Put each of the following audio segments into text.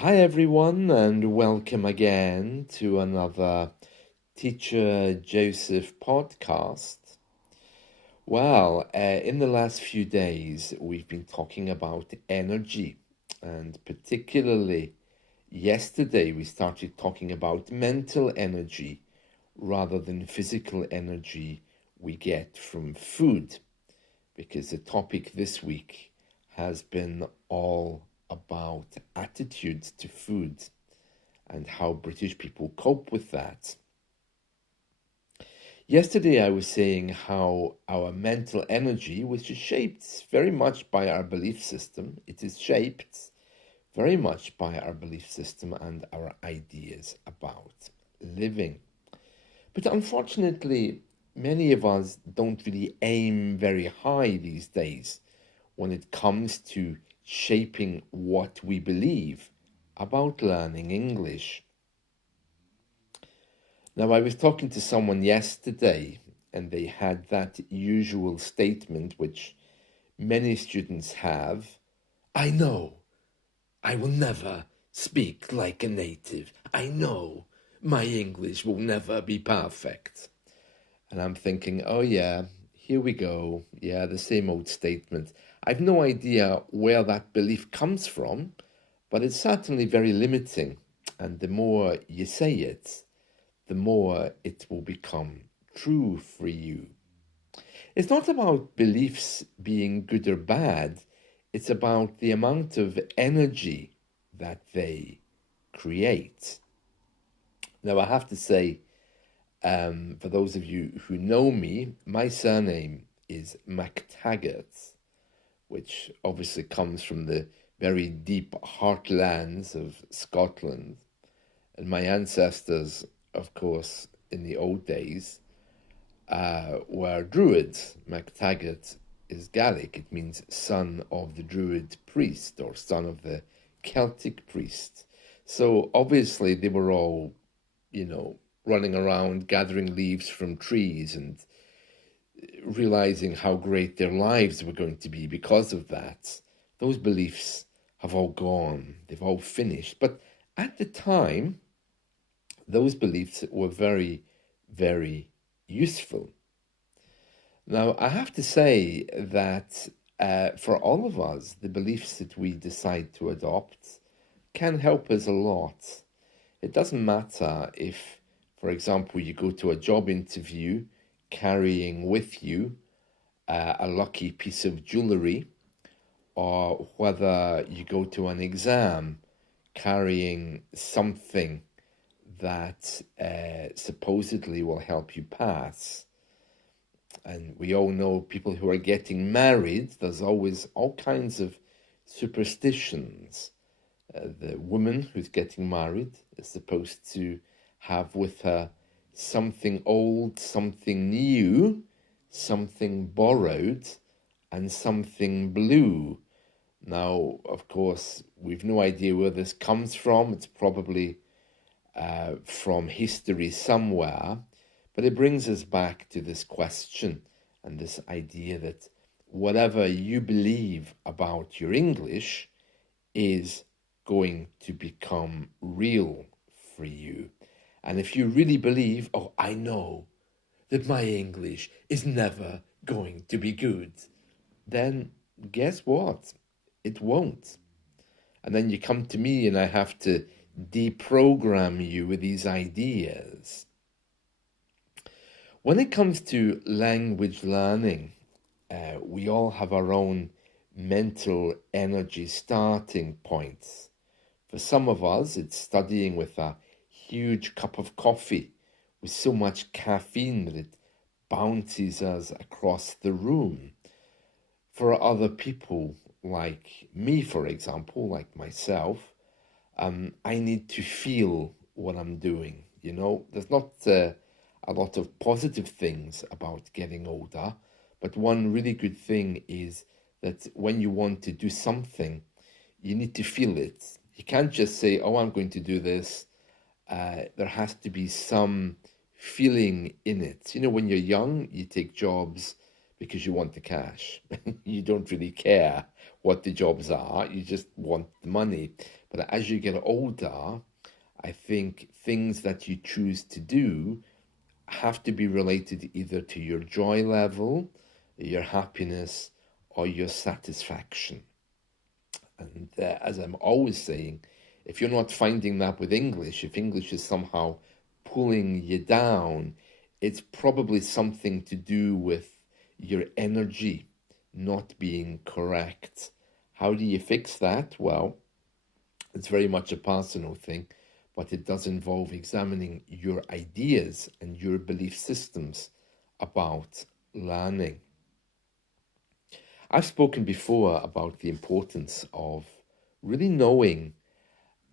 Hi, everyone, and welcome again to another Teacher Joseph podcast. Well, in the last few days, we've been talking about energy, and particularly yesterday, we started talking about mental energy rather than physical energy we get from food, because the topic this week has been all about attitudes to food and how British people cope with that. Yesterday, I was saying how our mental energy, which is shaped very much by our belief system, it is shaped very much by our belief system and our ideas about living. But unfortunately, many of us don't really aim very high these days when it comes to shaping what we believe about learning English. Now, I was talking to someone yesterday, and they had that usual statement which many students have: I know I will never speak like a native. I know my English will never be perfect. And I'm thinking, oh yeah, here we go. Yeah, the same old statement. I've no idea where that belief comes from, but it's certainly very limiting. And the more you say it, the more it will become true for you. It's not about beliefs being good or bad, it's about the amount of energy that they create. Now, I have to say, for those of you who know me, my surname is MacTaggart, which obviously comes from the very deep heartlands of Scotland. And my ancestors, of course, in the old days, were Druids. MacTaggart is Gaelic. It means son of the Druid priest or son of the Celtic priest. So obviously they were all, running around gathering leaves from trees and realizing how great their lives were going to be because of that. Those beliefs have all gone, they've all finished. But at the time, those beliefs were very, very useful. Now, I have to say that for all of us, the beliefs that we decide to adopt can help us a lot. It doesn't matter if, for example, you go to a job interview carrying with you a lucky piece of jewelry, or whether you go to an exam carrying something that supposedly will help you pass. And we all know people who are getting married, there's always all kinds of superstitions. The woman who's getting married is supposed to have with her something old, something new, something borrowed, and something blue. Now, of course, we've no idea where this comes from. It's probably from history somewhere, but it brings us back to this question and this idea that whatever you believe about your English is going to become real for you. And if you really believe, oh, I know that my English is never going to be good, then guess what? It won't. And then you come to me and I have to deprogram you with these ideas. When it comes to language learning, we all have our own mental energy starting points. For some of us, it's studying with a huge cup of coffee with so much caffeine that it bounces us across the room. For other people, like me, for example, like myself, I need to feel what I'm doing. There's not a lot of positive things about getting older, but one really good thing is that when you want to do something, you need to feel it. You can't just say, oh, I'm going to do this. There has to be some feeling in it. When you're young, you take jobs because you want the cash. You don't really care what the jobs are. You just want the money. But as you get older, I think things that you choose to do have to be related either to your joy level, your happiness, or your satisfaction. And as I'm always saying, if you're not finding that with English, if English is somehow pulling you down, it's probably something to do with your energy not being correct. How do you fix that? Well, it's very much a personal thing, but it does involve examining your ideas and your belief systems about learning. I've spoken before about the importance of really knowing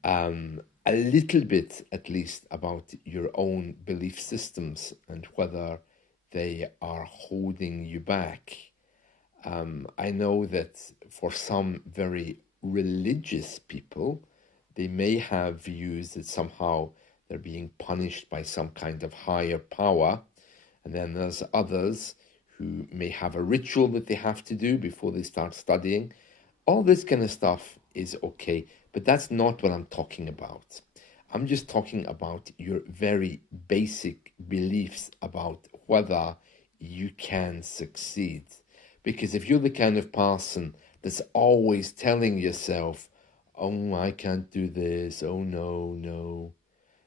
a little bit, at least, about your own belief systems and whether they are holding you back. I know that for some very religious people, they may have views that somehow they're being punished by some kind of higher power. And then there's others who may have a ritual that they have to do before they start studying. All this kind of stuff is okay, but that's not what I'm talking about. I'm just talking about your very basic beliefs about whether you can succeed. Because if you're the kind of person that's always telling yourself, oh, I can't do this, oh, no, no.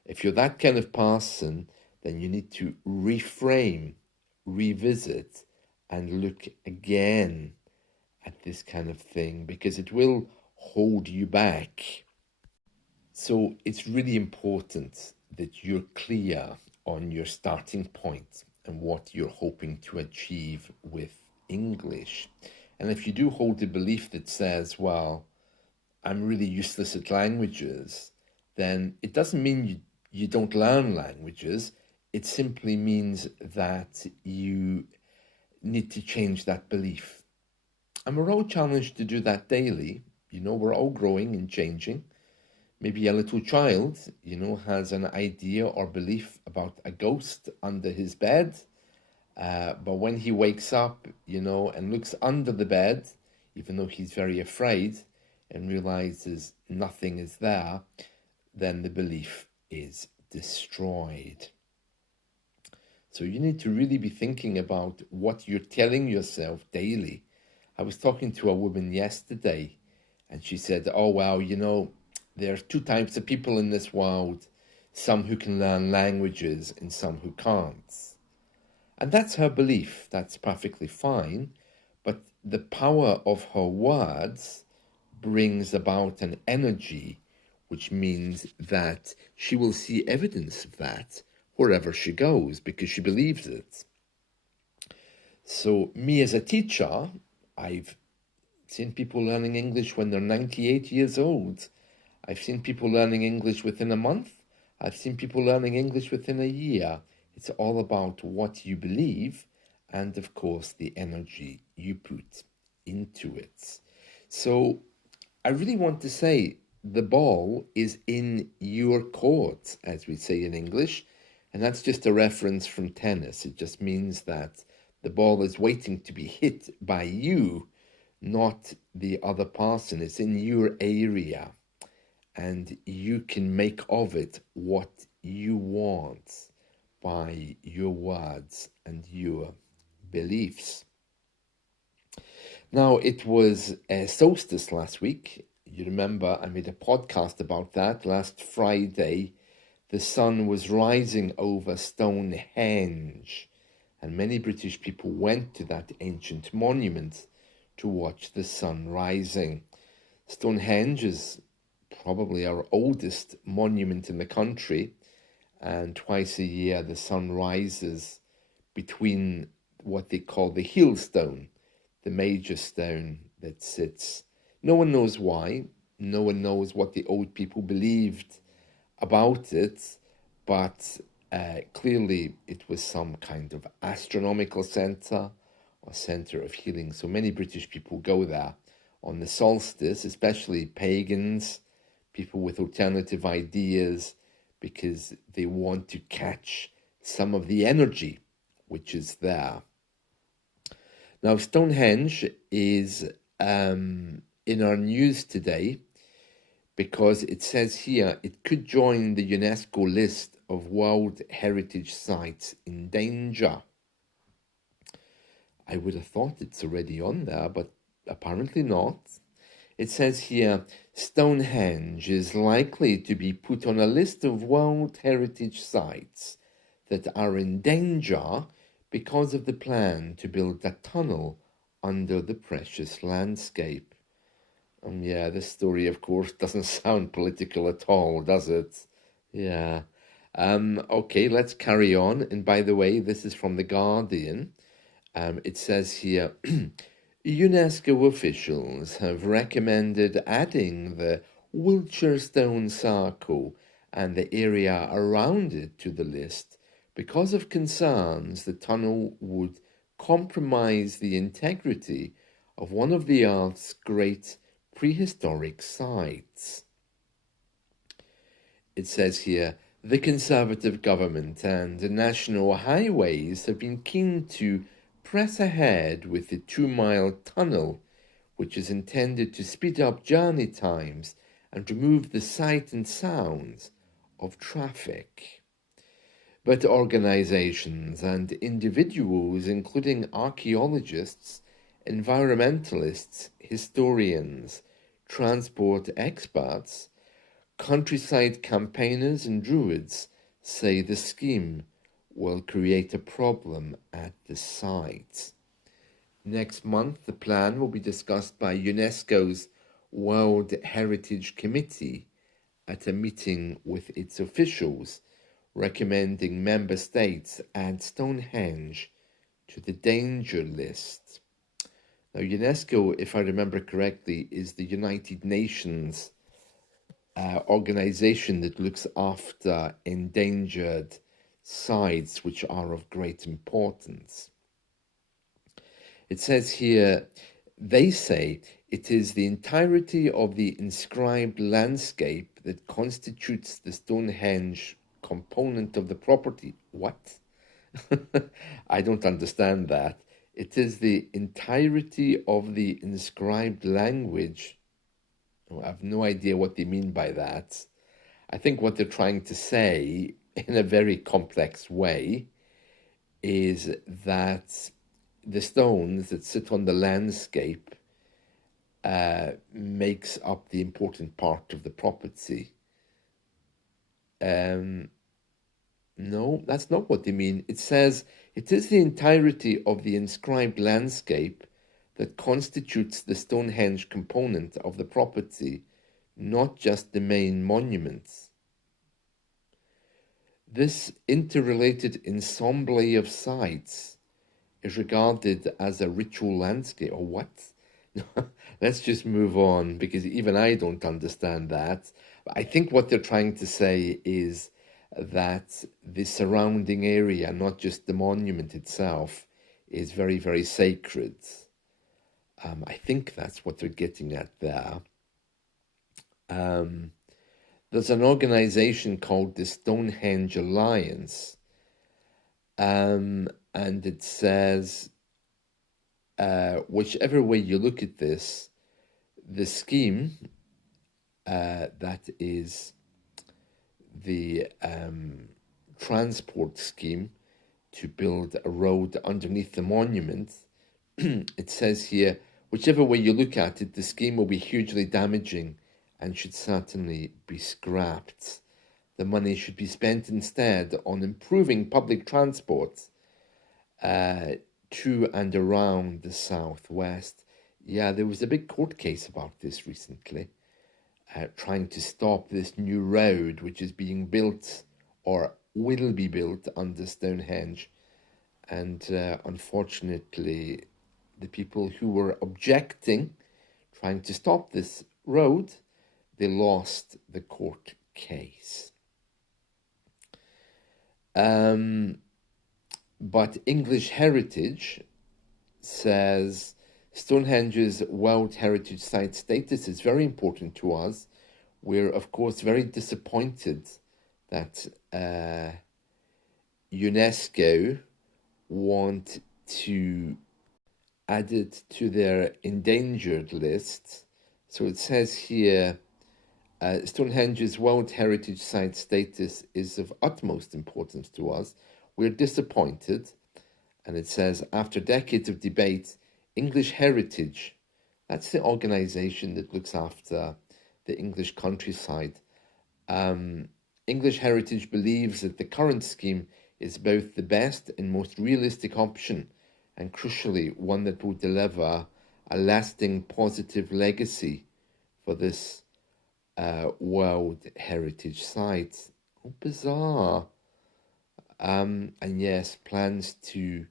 If you're that kind of person, then you need to reframe, revisit, and look again at this kind of thing because it will hold you back. So it's really important that you're clear on your starting point and what you're hoping to achieve with English. And if you do hold a belief that says, well, I'm really useless at languages, then it doesn't mean you don't learn languages. It simply means that you need to change that belief. And we're all challenged to do that daily. We're all growing and changing. Maybe a little child, has an idea or belief about a ghost under his bed. But when he wakes up, and looks under the bed, even though he's very afraid and realizes nothing is there, then the belief is destroyed. So you need to really be thinking about what you're telling yourself daily. I was talking to a woman yesterday and she said, oh, well, there are two types of people in this world, some who can learn languages and some who can't. And that's her belief. That's perfectly fine. But the power of her words brings about an energy, which means that she will see evidence of that wherever she goes because she believes it. So me as a teacher, I've seen people learning English when they're 98 years old. I've seen people learning English within a month. I've seen people learning English within a year. It's all about what you believe and, of course, the energy you put into it. So I really want to say the ball is in your court, as we say in English, and that's just a reference from tennis. It just means that the ball is waiting to be hit by you, not the other person. It's in your area, and you can make of it what you want by your words and your beliefs. Now, it was solstice last week. You remember I made a podcast about that last Friday. The sun was rising over Stonehenge, and many British people went to that ancient monument to watch the sun rising. Stonehenge is probably our oldest monument in the country, and twice a year the sun rises between what they call the heel stone, the major stone that sits. No one knows why. No one knows what the old people believed about it, but clearly it was some kind of astronomical center or center of healing. So many British people go there on the solstice, especially pagans, people with alternative ideas, because they want to catch some of the energy which is there. Now, Stonehenge is in our news today because it says here it could join the UNESCO list of World Heritage Sites in danger. I would have thought it's already on there, but apparently not. It says here, Stonehenge is likely to be put on a list of World Heritage Sites that are in danger because of the plan to build a tunnel under the precious landscape. Yeah, this story, of course, doesn't sound political at all, does it? Yeah. Okay, let's carry on. And by the way, this is from The Guardian. It says here, UNESCO officials have recommended adding the Wiltshire Stone Circle and the area around it to the list because of concerns the tunnel would compromise the integrity of one of the Earth's great prehistoric sites. It says here, the Conservative government and the National Highways have been keen to press ahead with the 2-mile tunnel, which is intended to speed up journey times and remove the sight and sounds of traffic. But organizations and individuals, including archaeologists, environmentalists, historians, transport experts, countryside campaigners and druids say the scheme will create a problem at the site. Next month, the plan will be discussed by UNESCO's World Heritage Committee at a meeting with its officials, recommending member states add Stonehenge to the danger list. Now, UNESCO, if I remember correctly, is the United Nations organization that looks after endangered sites which are of great importance. It says here, they say it is the entirety of the inscribed landscape that constitutes the Stonehenge component of the property. What? I don't understand that. It is the entirety of the inscribed language. I have no idea what they mean by that. I think what they're trying to say in a very complex way is that the stones that sit on the landscape makes up the important part of the property. No, that's not what they mean. It says it is the entirety of the inscribed landscape that constitutes the Stonehenge component of the property, not just the main monuments. This interrelated ensemble of sites is regarded as a ritual landscape, or what? Let's just move on, because even I don't understand that. I think what they're trying to say is that the surrounding area, not just the monument itself, is very, very sacred. I think that's what they're getting at there. There's an organization called the Stonehenge Alliance, and it says, whichever way you look at this, the scheme, that is the transport scheme to build a road underneath the monument, it says here, whichever way you look at it, the scheme will be hugely damaging and should certainly be scrapped. The money should be spent instead on improving public transport to and around the southwest. Yeah, there was a big court case about this recently, trying to stop this new road which is being built or will be built under Stonehenge. And unfortunately, the people who were objecting, trying to stop this road, they lost the court case. But English Heritage says Stonehenge's World Heritage Site status is very important to us. We're, of course, very disappointed that UNESCO want to add it to their endangered list. So it says here, Stonehenge's World Heritage Site status is of utmost importance to us. We're disappointed, and it says, after decades of debate, English Heritage, that's the organization that looks after the English countryside. English Heritage believes that the current scheme is both the best and most realistic option, and crucially, one that will deliver a lasting positive legacy for this World Heritage Site. Oh, bizarre. And yes, plans to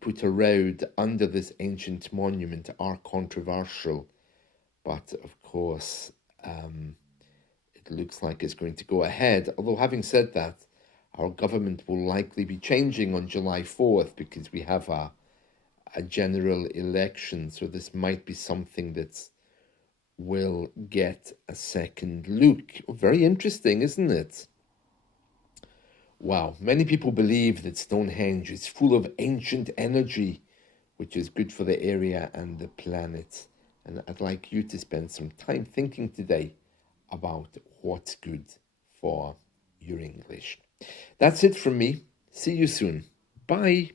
put a road under this ancient monument are controversial, but of course, it looks like it's going to go ahead. Although, having said that, our government will likely be changing on July 4th because we have a general election, so this might be something that will get a second look. Very interesting, isn't it? Wow, many people believe that Stonehenge is full of ancient energy, which is good for the area and the planet. And I'd like you to spend some time thinking today about what's good for your English. That's it from me. See you soon. Bye.